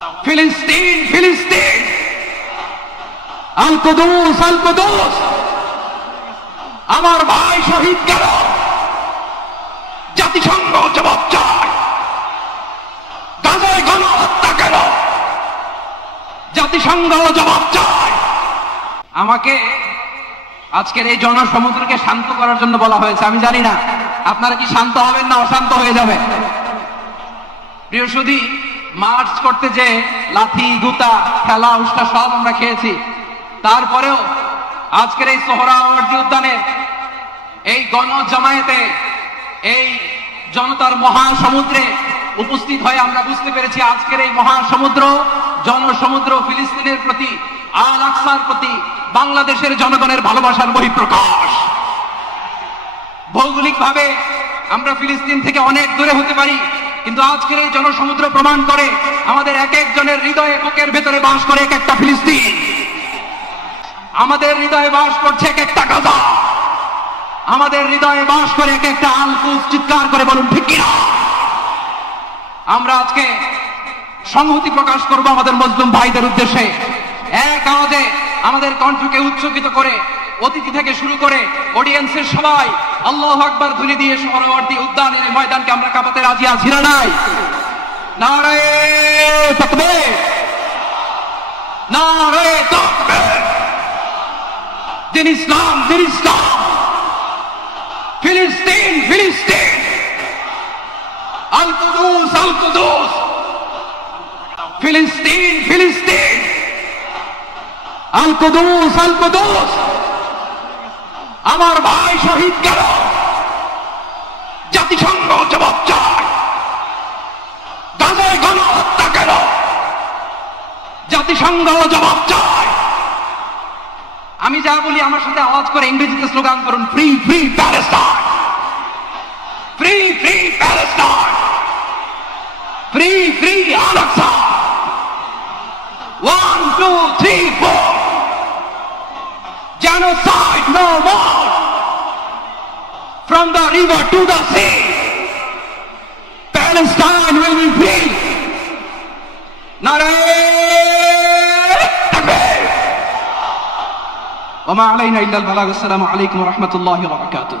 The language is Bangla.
ফিলিস্তিন ফিলিস্তিন, আল কুদুস আল কুদুস, আমার ভাই শহীদ গেল, জাতিসংঘ জবাব চায়। গাজায় গণহত্যা কেন, জাতিসংঘ জবাব চায়। আমাকে আজকের এই জনসমুদ্রকে শান্ত করার জন্য বলা হয়েছে। আমি জানি না আপনারা কি শান্ত হবেন না অশান্ত হয়ে যাবে। প্রিয় সুধী, মার্চ করতে যে লাথি গুতা খেলা উষ্টা সব আমরা খেয়েছি, তারপরেও আজকের এই সোহরাওয়ার্দী উদ্যানে এই গণজামায়াতে এই জনতার মহাসমুদ্রে উপস্থিত হয়ে আমরা বুঝতে পেরেছি আজকের এই মহাসমুদ্র জনসমুদ্র ফিলিস্তিনের প্রতি, আল আকসার প্রতি বাংলাদেশের জনগণের ভালোবাসার বহিঃপ্রকাশ। ভৌগোলিকভাবে আমরা ফিলিস্তিন থেকে অনেক দূরে হতে পারি, কিন্তু আজকের এই জনসমুদ্র প্রমাণ করে আমাদের এক একজনের হৃদয়ে বুকের ভেতরে বাস করে এক একটা ফিলিস্তিন, আমাদের হৃদয়ে বাস করছে এক একটা গাজা, আমাদের হৃদয়ে বাস করে এক একটা আল কুদস। চিৎকার করে বলুন ঠিক কিনা। আমরা আজকে সংহতি প্রকাশ করব আমাদের মুসলিম ভাইদের উদ্দেশ্যে। এক আওয়াজে আমাদের কণ্ঠকে উচ্চকিত করে অতিথি থেকে শুরু করে অডিয়েন্সের সবাই আল্লাহু আকবার ধ্বনি দিয়ে সোহরাওয়ার্দী উদ্যানের এই ময়দানকে আমরা কাঁপাতে রাজি আছি না নাই? নারায়ে তাকবীর, নারায়ে তাকবীর। দিন ইসলাম, দিন ইসলাম। ফিলিস্তিন ফিলিস্তিন, আল কুদুস আল কুদুস। ফিলিস্তিন ফিলিস্তিন, আল কুদুস আল কুদুস, আমার ভাই শহীদ গেল, জাতিসংঘ জবাব চায়। গাজায় গণহত্যা কেন, জাতিসংঘ জবাব চায়। আমি যা বলি আমার সাথে আওয়াজ করে ইংরেজিতে স্লোগান করুন, free free Palestine, free free Palestine, free free Al Aqsa. 1 2 3 4, genocide no more, from the river to the sea, Palestine will be free. Naraye takbir. Wa ma alayna illa al balagh. Assalamu alaykum wa rahmatullahi wa barakatuh.